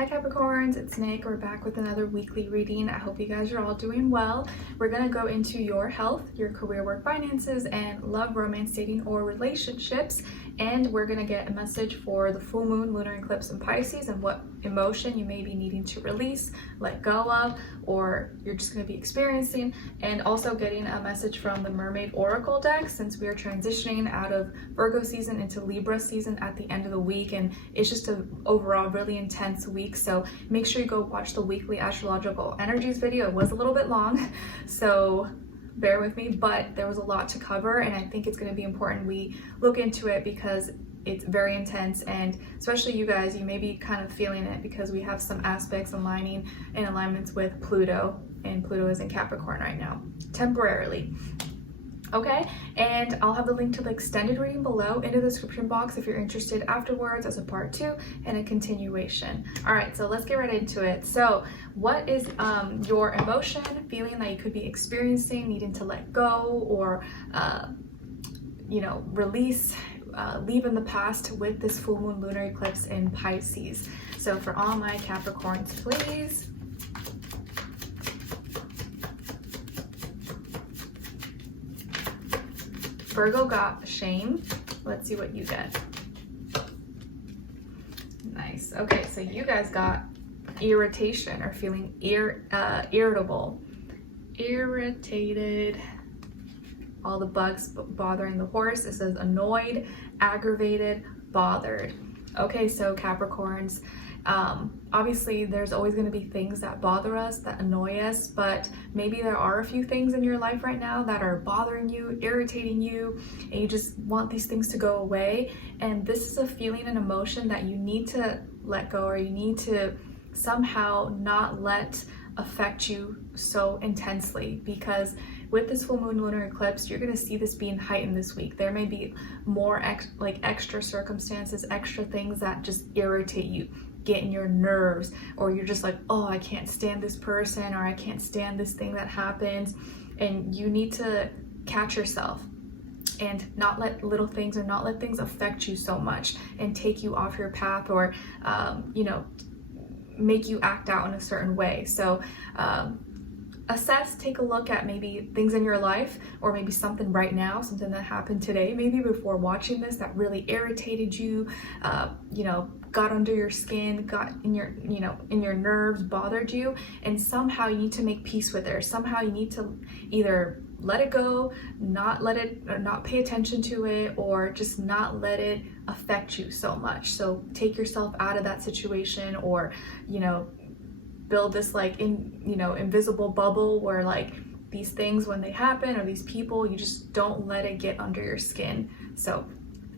Hi Capricorns, it's Nick. We're back with another weekly reading. I hope you guys are all doing well. We're going to go into your health, your career, work, finances, and love, romance, dating, or relationships. And we're going to get a message for the full moon, lunar eclipse in Pisces, and what emotion you may be needing to release, let go of, or you're just going to be experiencing. And also getting a message from the Mermaid Oracle deck, since we are transitioning out of Virgo season into Libra season at the end of the week. And it's just an overall really intense week. So make sure you go watch the weekly astrological energies video. It was a little bit long, so bear with me, but there was a lot to cover, and I think it's going to be important we look into it because it's very intense, and especially you guys, you may be kind of feeling it because we have some aspects aligning and alignments with Pluto, and Pluto is in Capricorn right now, temporarily. Okay, and I'll have the link to the extended reading below in the description box if you're interested afterwards as a part 2 and a continuation. All right, so let's get right into it. So what is your emotion, feeling that you could be experiencing, needing to let go or release, leave in the past with this full moon lunar eclipse in Pisces? So for all my Capricorns, please. Virgo got shame. Let's see what you get. Nice. Okay, so you guys got irritation or feeling irritable, irritated, all the bugs bothering the horse. It says annoyed, aggravated, bothered. Okay, so Capricorns, obviously there's always going to be things that bother us, that annoy us, but maybe there are a few things in your life right now that are bothering you, irritating you, and you just want these things to go away. And this is a feeling and emotion that you need to let go, or you need to somehow not let affect you so intensely, because with this full moon lunar eclipse, you're going to see this being heightened this week. There may be more extra circumstances, extra things that just irritate you, get in your nerves, or you're just like, oh, I can't stand this person, or I can't stand this thing that happens. And you need to catch yourself and not let little things, or not let things affect you so much and take you off your path, or make you act out in a certain way. So assess, take a look at maybe things in your life, or maybe something right now, something that happened today, maybe before watching this, that really irritated you, got under your skin, got in your, in your nerves, bothered you, and somehow you need to make peace with it, or somehow you need to either let it go, not let it, or not pay attention to it, or just not let it affect you so much. So take yourself out of that situation, or, build this invisible bubble where these things, when they happen, or these people, you just don't let it get under your skin. So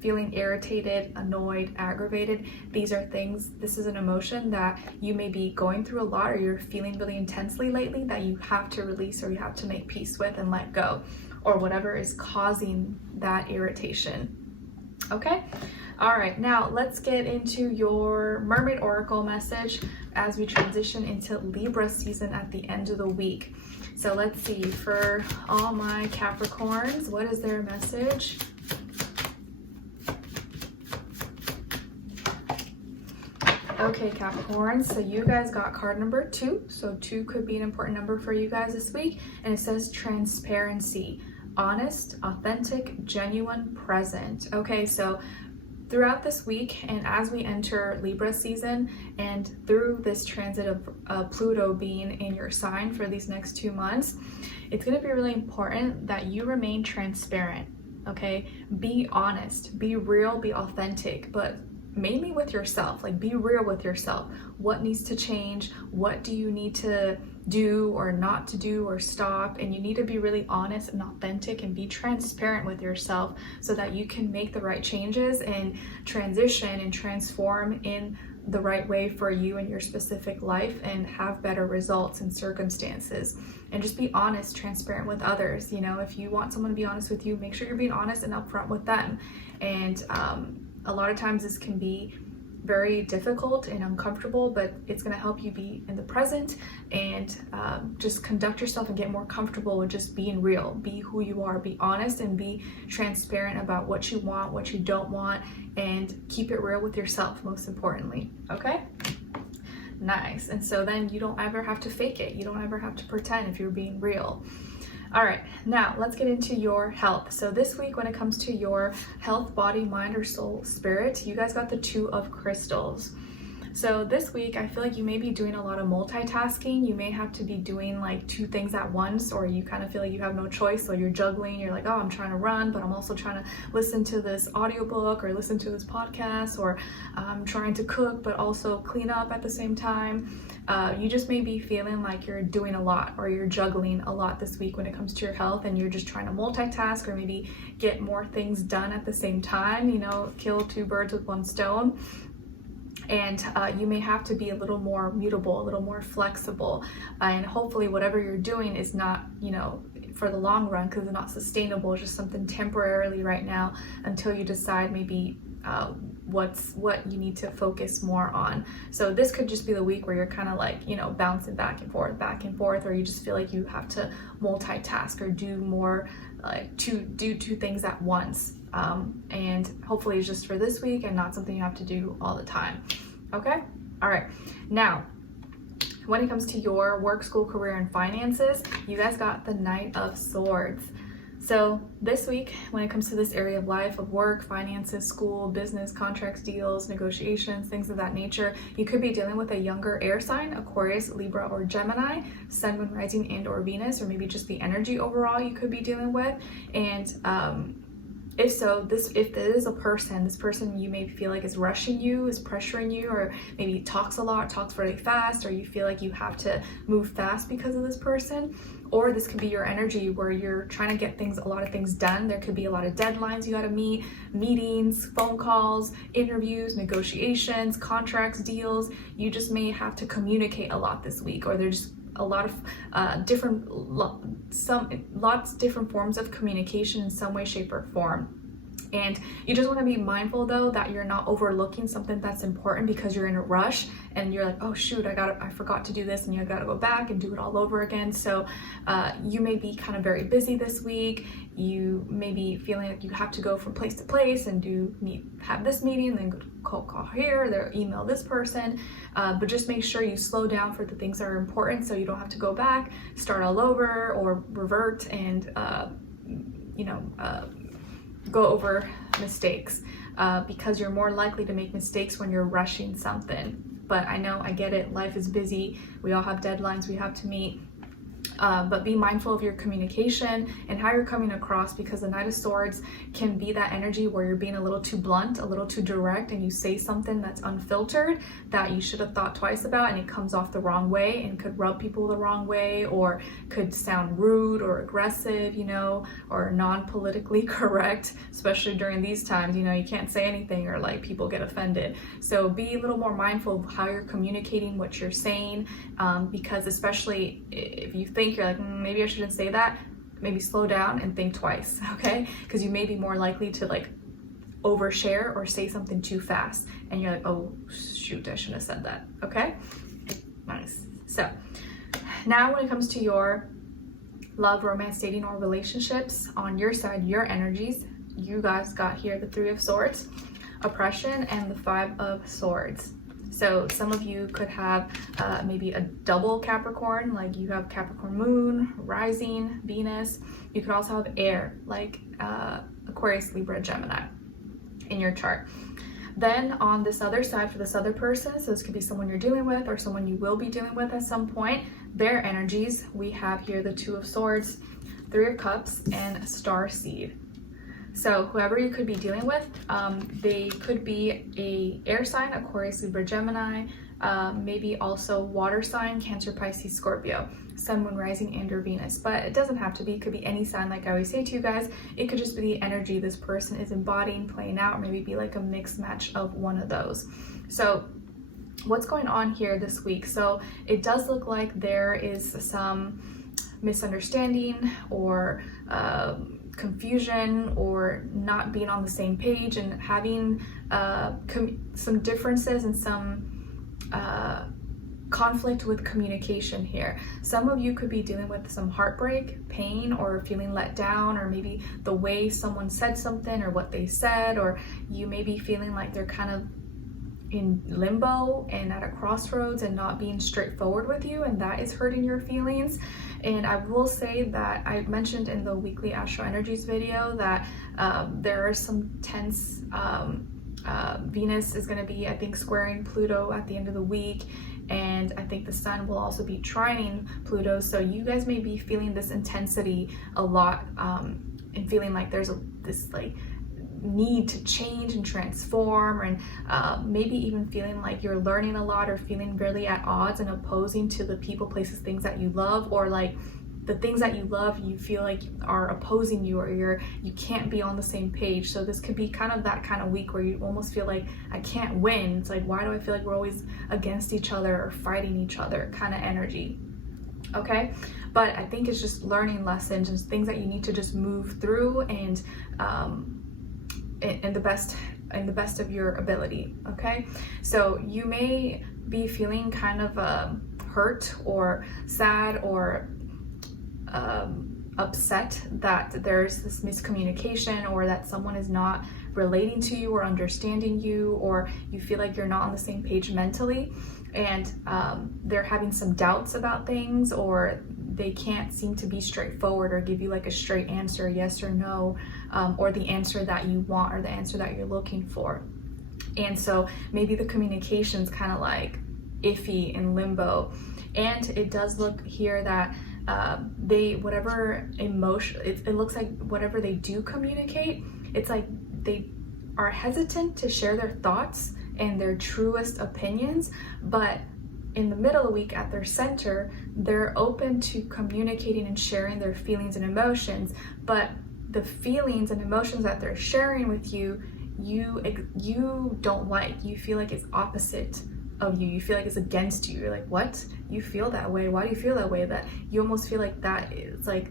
feeling irritated, annoyed, aggravated, these are things, this is an emotion that you may be going through a lot, or you're feeling really intensely lately, that you have to release, or you have to make peace with and let go, or whatever is causing that irritation. Okay? All right, now let's get into your Mermaid Oracle message as we transition into Libra season at the end of the week. So let's see, for all my Capricorns, what is their message? Okay, Capricorns, so you guys got card number 2. So 2 could be an important number for you guys this week. And it says transparency, honest, authentic, genuine, present. Okay, so throughout this week, and as we enter Libra season, and through this transit of Pluto being in your sign for these next 2 months, it's going to be really important that you remain transparent. Okay, be honest, be real, be authentic, but mainly with yourself. Be real with yourself. What needs to change? What do you need to do or not to do or stop? And you need to be really honest and authentic and be transparent with yourself so that you can make the right changes and transition and transform in the right way for you and your specific life, and have better results and circumstances. And just be honest, transparent with others. If you want someone to be honest with you, make sure you're being honest and upfront with them. And a lot of times this can be very difficult and uncomfortable, but it's going to help you be in the present and just conduct yourself and get more comfortable with just being real. Be who you are, be honest, and be transparent about what you want, what you don't want, and keep it real with yourself, most importantly. Okay? Nice. And so then you don't ever have to fake it. You don't ever have to pretend if you're being real. All right, now let's get into your health. So this week, when it comes to your health, body, mind, or soul, spirit, you guys got the Two of Crystals. So this week, I feel like you may be doing a lot of multitasking. You may have to be doing like 2 things at once, or you kind of feel like you have no choice. So you're juggling, you're like, oh, I'm trying to run, but I'm also trying to listen to this audiobook or listen to this podcast, or I'm trying to cook, but also clean up at the same time. You just may be feeling like you're doing a lot, or you're juggling a lot this week when it comes to your health, and you're just trying to multitask or maybe get more things done at the same time, you know, kill 2 birds with 1 stone. And you may have to be a little more mutable, a little more flexible, and hopefully whatever you're doing is not, you know, for the long run, because it's not sustainable. It's just something temporarily right now until you decide maybe what you need to focus more on. So this could just be the week where you're kind of like, you know, bouncing back and forth, or you just feel like you have to multitask or do more, like to do 2 things at once. And hopefully it's just for this week and not something you have to do all the time. Okay? All right. Now, when it comes to your work, school, career, and finances, you guys got the Knight of Swords. So this week, when it comes to this area of life, of work, finances, school, business, contracts, deals, negotiations, things of that nature, you could be dealing with a younger air sign, Aquarius, Libra, or Gemini, Sun, Moon, Rising, and or Venus, or maybe just the energy overall you could be dealing with. And if so, if there is a person, this person you may feel like is rushing you, is pressuring you, or maybe talks a lot, talks really fast, or you feel like you have to move fast because of this person. Or this could be your energy where you're trying to get a lot of things done. There could be a lot of deadlines you got to meet, meetings, phone calls, interviews, negotiations, contracts, deals. You just may have to communicate a lot this week, or there's a lot of lots different forms of communication in some way, shape, or form. And you just want to be mindful though that you're not overlooking something that's important because you're in a rush and you're like, oh shoot, I forgot to do this, and you got to go back and do it all over again. So you may be kind of very busy this week. You may be feeling like you have to go from place to place and have this meeting, then go call here, then email this person. But just make sure you slow down for the things that are important, so you don't have to go back, start all over, or revert and go over mistakes, because you're more likely to make mistakes when you're rushing something. But I get it, life is busy, we all have deadlines we have to meet. But be mindful of your communication and how you're coming across, because the Knight of Swords can be that energy where you're being a little too blunt, a little too direct, and you say something that's unfiltered that you should have thought twice about, and it comes off the wrong way and could rub people the wrong way, or could sound rude or aggressive, or non-politically correct, especially during these times. You can't say anything or like people get offended. So be a little more mindful of how you're communicating, what you're saying, because especially if you think you're like, maybe I shouldn't say that, maybe slow down and think twice, okay? Because you may be more likely to like overshare or say something too fast, and you're like, oh shoot, I shouldn't have said that, okay? Nice. So now when it comes to your love, romance, dating, or relationships, on your side, your energies, you guys got here the 3 of Swords, oppression, and the 5 of Swords. So some of you could have maybe a double Capricorn, like you have Capricorn moon, rising, Venus. You could also have air, like Aquarius, Libra, Gemini in your chart. Then on this other side, for this other person, so this could be someone you're dealing with or someone you will be dealing with at some point, their energies, we have here the 2 of Swords, 3 of Cups, and Star Seed. So whoever you could be dealing with, they could be a air sign, Aquarius, Libra, Gemini, maybe also water sign, Cancer, Pisces, Scorpio, Sun, Moon, Rising, and or Venus. But it doesn't have to be, it could be any sign. Like I always say to you guys, it could just be the energy this person is embodying, playing out, or maybe be like a mixed match of one of those. So what's going on here this week? So it does look like there is some misunderstanding or confusion, or not being on the same page, and having some differences and some conflict with communication here. Some of you could be dealing with some heartbreak, pain, or feeling let down, or maybe the way someone said something or what they said, or you may be feeling like they're kind of in limbo and at a crossroads and not being straightforward with you, and that is hurting your feelings. And I will say that I mentioned in the weekly astro energies video that there are some tense Venus is going to be, I think, squaring Pluto at the end of the week, and I think the sun will also be trining Pluto, so you guys may be feeling this intensity a lot, and feeling like there's this like need to change and transform, and maybe even feeling like you're learning a lot or feeling really at odds and opposing to the people, places, things that you love, or like the things that you love you feel like are opposing you, or you can't be on the same page. So this could be kind of that kind of week where you almost feel like I can't win. It's like, why do I feel like we're always against each other or fighting each other kind of energy. Okay, but I think it's just learning lessons and things that you need to just move through, and in the best of your ability. Okay, so you may be feeling kind of hurt or sad or upset that there's this miscommunication, or that someone is not relating to you or understanding you, or you feel like you're not on the same page mentally, and they're having some doubts about things, or they can't seem to be straightforward or give you like a straight answer, yes or no, or the answer that you want or the answer that you're looking for. And so maybe the communication's kind of like iffy and limbo. And it does look here that whatever emotion, it looks like whatever they do communicate, it's like they are hesitant to share their thoughts and their truest opinions, but in the middle of the week at their center, they're open to communicating and sharing their feelings and emotions, but the feelings and emotions that they're sharing with you, you don't like. You feel like it's opposite of you. You feel like it's against you. You're like, what? You feel that way? Why do you feel that way? That you almost feel like that it's like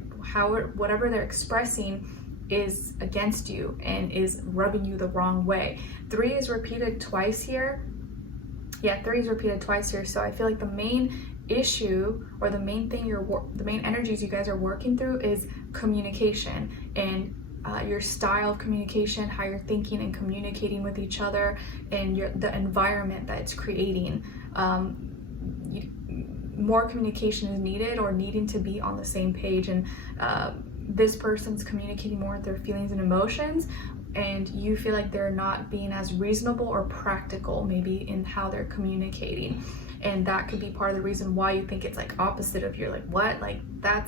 whatever they're expressing is against you and is rubbing you the wrong way. 3 is repeated twice here. Yeah, 3 is repeated twice here. So I feel like the main issue, or the main thing the main energies you guys are working through is communication, and your style of communication, how you're thinking and communicating with each other, and the environment that it's creating. More communication is needed, or needing to be on the same page, and this person's communicating more with their feelings and emotions, and you feel like they're not being as reasonable or practical maybe in how they're communicating, and that could be part of the reason why you think it's like opposite of you. Like, what? Like, that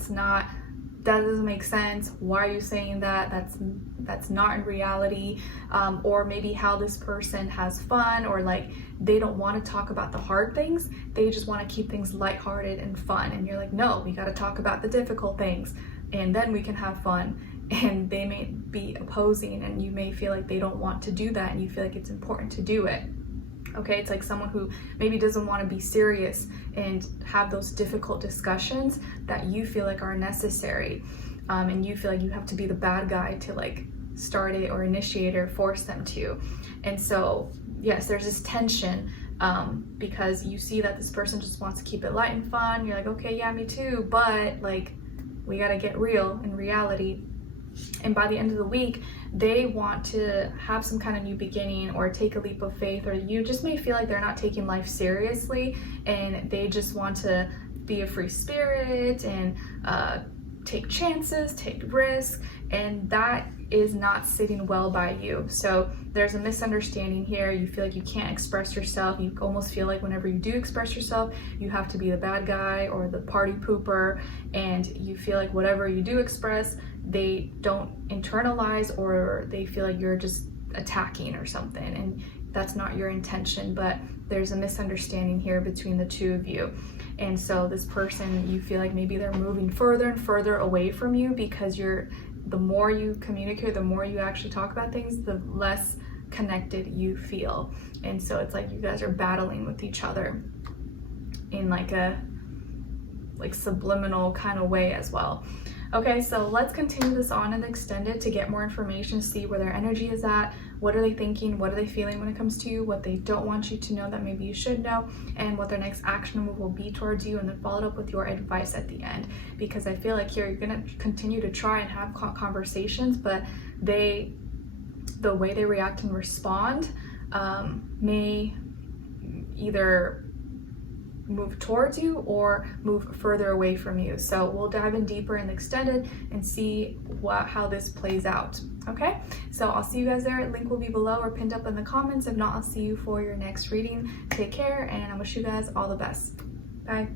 doesn't make sense. Why are you saying that? That's not in reality. Or maybe how this person has fun, or like they don't want to talk about the hard things. They just want to keep things lighthearted and fun. And you're like, no, we got to talk about the difficult things, and then we can have fun. And they may be opposing, and you may feel like they don't want to do that, and you feel like it's important to do it. Okay, it's like someone who maybe doesn't want to be serious and have those difficult discussions that you feel like are necessary, and you feel like you have to be the bad guy to like start it or initiate or force them to. And so yes, there's this tension, because you see that this person just wants to keep it light and fun. You're like, okay, yeah, me too, but like we got to get real in reality. And by the end of the week, they want to have some kind of new beginning or take a leap of faith, or you just may feel like they're not taking life seriously, and they just want to be a free spirit and take chances, take risks, and that is not sitting well by you. So there's a misunderstanding here. You feel like you can't express yourself. You almost feel like whenever you do express yourself, you have to be the bad guy or the party pooper, and you feel like whatever you do express, they don't internalize, or they feel like you're just attacking or something, and that's not your intention. But there's a misunderstanding here between the two of you. And so this person, you feel like maybe they're moving further and further away from you, because the more you communicate, the more you actually talk about things, the less connected you feel. And so it's like you guys are battling with each other in like a subliminal kind of way as well. Okay, so let's continue this on and extend it to get more information, see where their energy is at, what are they thinking, what are they feeling when it comes to you, what they don't want you to know that maybe you should know, and what their next action move will be towards you, and then follow it up with your advice at the end. Because I feel like here you're gonna continue to try and have conversations, but the way they react and respond may either move towards you or move further away from you. So we'll dive in deeper in the extended and see how this plays out. Okay, so I'll see you guys there. Link will be below or pinned up in the comments. If not, I'll see you for your next reading. Take care, and I wish you guys all the best. Bye.